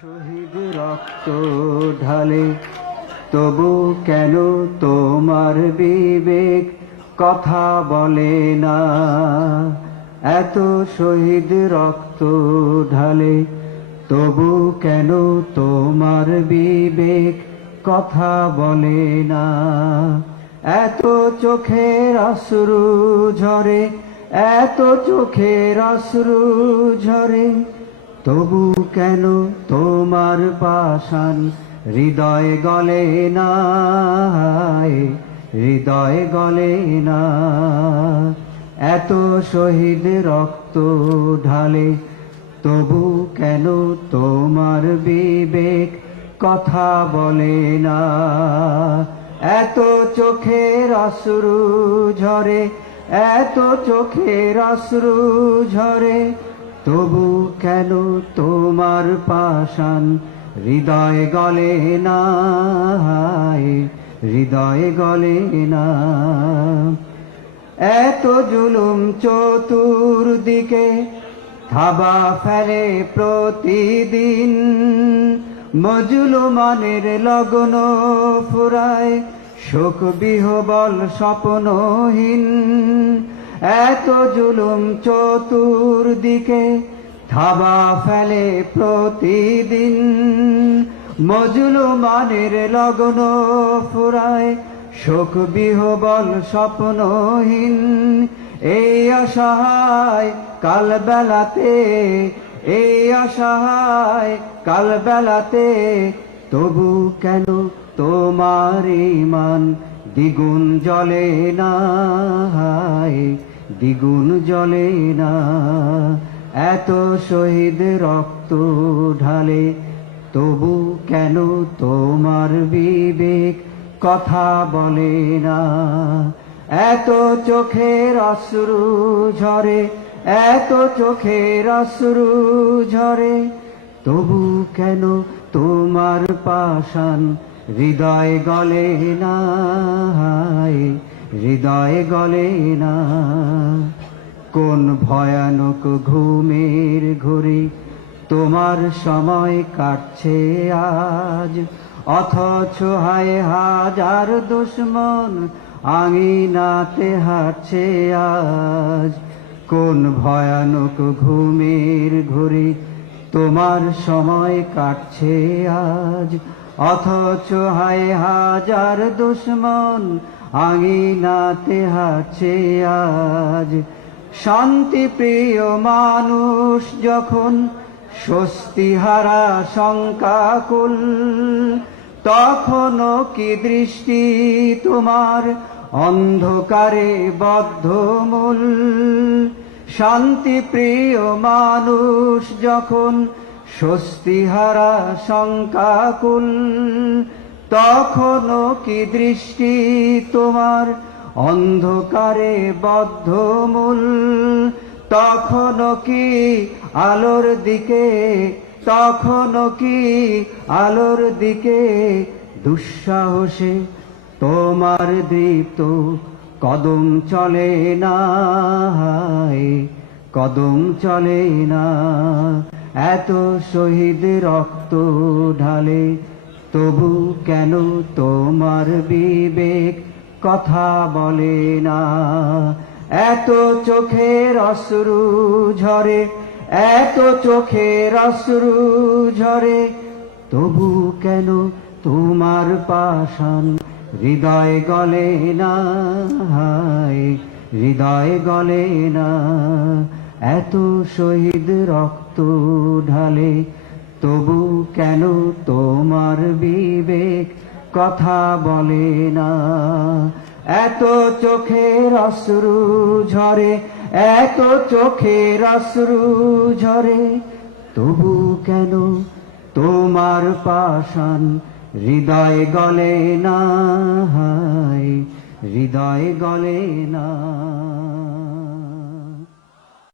শহীদ রক্ত ঢালে তবু কেন তোমার বিবেক কথা বলে না এত শহীদ রক্ত ঢালে তবু কেন তোমার বিবেক কথা বলে না এত চোখের অশ্রু ঝরে এত চোখের অশ্রু ঝরে তবু কেন তোমার পাশান হৃদয় গলে না হৃদয় গলে না এত শহীদ রক্ত ঢালে তবু কেন তোমার বিবেক কথা বলে না এত চোখের অশ্রু ঝরে এত চোখের অশ্রু ঝরে তবু কেন তোমার পাশান হৃদয় গলে না হৃদয় গলে না এত জুলুম চতুর্দিকে থাবা ফেলে প্রতিদিন মজুলুমানের লগ্ন ফুরায় শোক বিহবল স্বপ্নহীন এত জুলুম চতুর্দিকে থাবা ফেলে প্রতিদিন মজুলুমানের লগ্ন ফুরায় শোক বিহবল স্বপ্নহীন এই অসহায় কাল বেলাতে এই অসহায় কাল বেলাতে তবু কেন তোমার ইমান দ্বিগুণ জলে না হায় দ্বিগুণ জলে না এত শহীদ রক্ত ঢালে তবু কেন তোমার বিবেক কথা বলে না এত চোখের অশ্রু ঝরে এত চোখের অশ্রু ঝরে তবু কেন তোমার পাশান হৃদয় গলে না হৃদয় গলে না কোন ভয়ানক ঘুমের ঘুরি তোমার সময় কাটছে আজ অথচ হায় হাজার দুশ্মন আঙিনাতে হাঁটছে আজ কোন ভয়ানক ঘুমের ঘুরি তোমার সময় কাটছে আজ অথচ হায় হাজার দুশ্মন আঙিনাতে হাঁটছে আজ শান্তি প্রিয় মানুষ যখন স্বস্তি হারা শঙ্কাকুল তখনও কি দৃষ্টি তোমার অন্ধকারে বদ্ধমূল শান্তি প্রিয় মানুষ যখন স্বস্তি হারা শঙ্কাকুল তখনও কি দৃষ্টি তোমার অন্ধকারে বদ্ধমূল তখনও কি আলোর দিকে তখনও কি আলোর দিকে দুঃসাহসে তোমার দীপ্ত কদম চলে না কদম চলে না এত শহীদ রক্ত ঢালে তবু কেন তোমার বিবেক কথা বলে না এত চোখের অশ্রু ঝরে এত চোখের অশ্রু ঝরে তবু কেন তোমার পাষাণ হৃদয় গলে না হায় হৃদয় গলে না এত শহীদ রক্ত ঢালে তবু কেন তোমার বিবেক কথা বলে না এত চোখের অশ্রু ঝরে এত চোখের অশ্রু ঝরে তবু কেন তোমার পাষাণ হৃদয় গলে না হায় হৃদয় গলে না